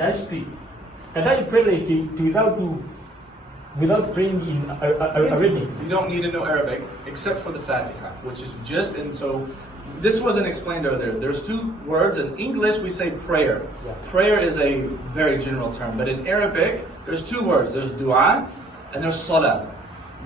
I speak. Can I pray like without praying in Arabic? You don't need to know Arabic except for the Fatiha, which is just, and so this wasn't explained earlier. There's two words. In English, we say prayer. Yeah. Prayer is a very general term, but in Arabic, there's two words. There's dua and there's salah.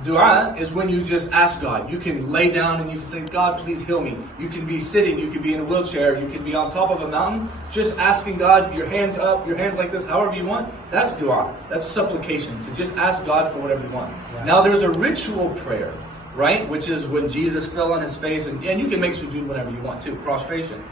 Dua is when you just ask God. You can lay down and you can say, God, please heal me. You can be sitting, you can be in a wheelchair, you can be on top of a mountain, just asking God, your hands up, your hands like this, however you want. That's dua. That's supplication, to just ask God for whatever you want. Yeah. Now there's a ritual prayer, right? Which is when Jesus fell on his face, and you can make sujood whenever you want to, prostration.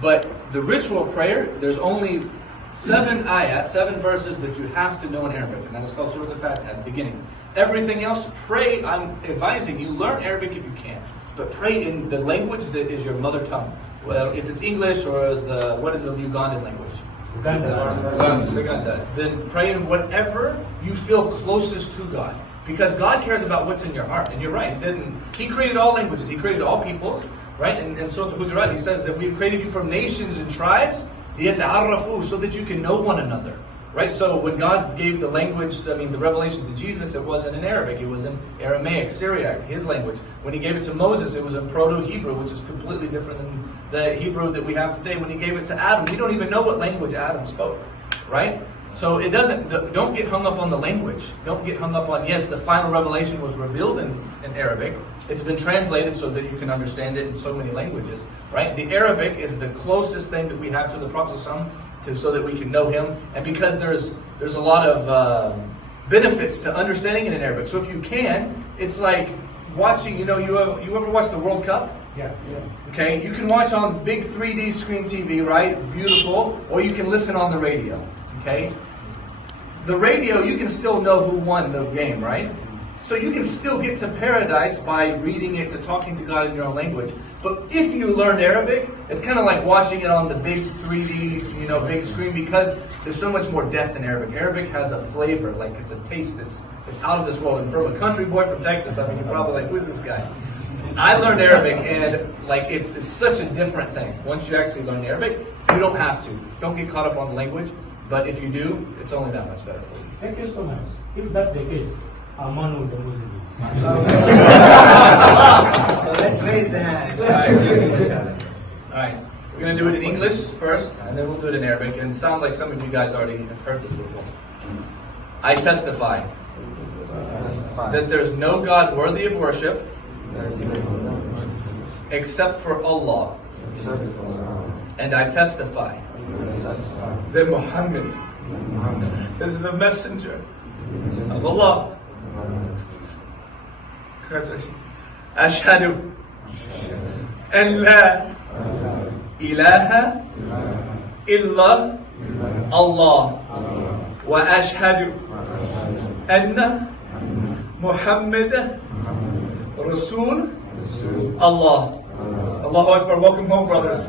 But the ritual prayer, there's only 7 ayat, 7 verses that you have to know in Arabic, and that is called Surah Al-Fatiha at the beginning. Everything else, pray, I'm advising you, learn Arabic if you can, but pray in the language that is your mother tongue. Well, if it's English or what is the Ugandan language? Uganda. Then pray in whatever you feel closest to God. Because God cares about what's in your heart. And you're right, He created all languages, He created all peoples, right? And so to Hujurat, He says that we've created you from nations and tribes, so that you can know one another. Right, so when God gave the language, the revelation to Jesus, it wasn't in Arabic, it was in Aramaic, Syriac, his language. When He gave it to Moses, it was in Proto-Hebrew, which is completely different than the Hebrew that we have today. When He gave it to Adam, we don't even know what language Adam spoke, right? So don't get hung up on the language. Don't get hung up on, yes, the final revelation was revealed in Arabic. It's been translated so that you can understand it in so many languages, right? The Arabic is the closest thing that we have to the Prophet so that we can know him, and because there's a lot of benefits to understanding it in Arabic. So if you can, it's like watching. You ever watch the World Cup? Yeah. Okay, you can watch on big 3D screen TV, right? Beautiful, or you can listen on the radio. Okay, the radio, you can still know who won the game, right? So you can still get to paradise by reading it, to talking to God in your own language. But if you learn Arabic, it's kind of like watching it on the big 3D, big screen, because there's so much more depth in Arabic. Arabic has a flavor, like it's a taste that's out of this world. And from a country boy from Texas, you're probably like, who's this guy? I learned Arabic, and it's such a different thing. Once you actually learn Arabic, you don't have to. Don't get caught up on the language. But if you do, it's only that much better for you. Thank you so much. If that's the case, Amanu the Muslim. So let's raise the hand. All right. We're going to do it in English first, and then we'll do it in Arabic. And it sounds like some of you guys already have heard this before. I testify that there's no God worthy of worship except for Allah. And I testify that Muhammad is the messenger of Allah. Congratulations. Ashhadu an la ilaha illa Allah wa ashhadu anna Muhammad Rasul Allah. Allahu Akbar. Welcome home, brothers.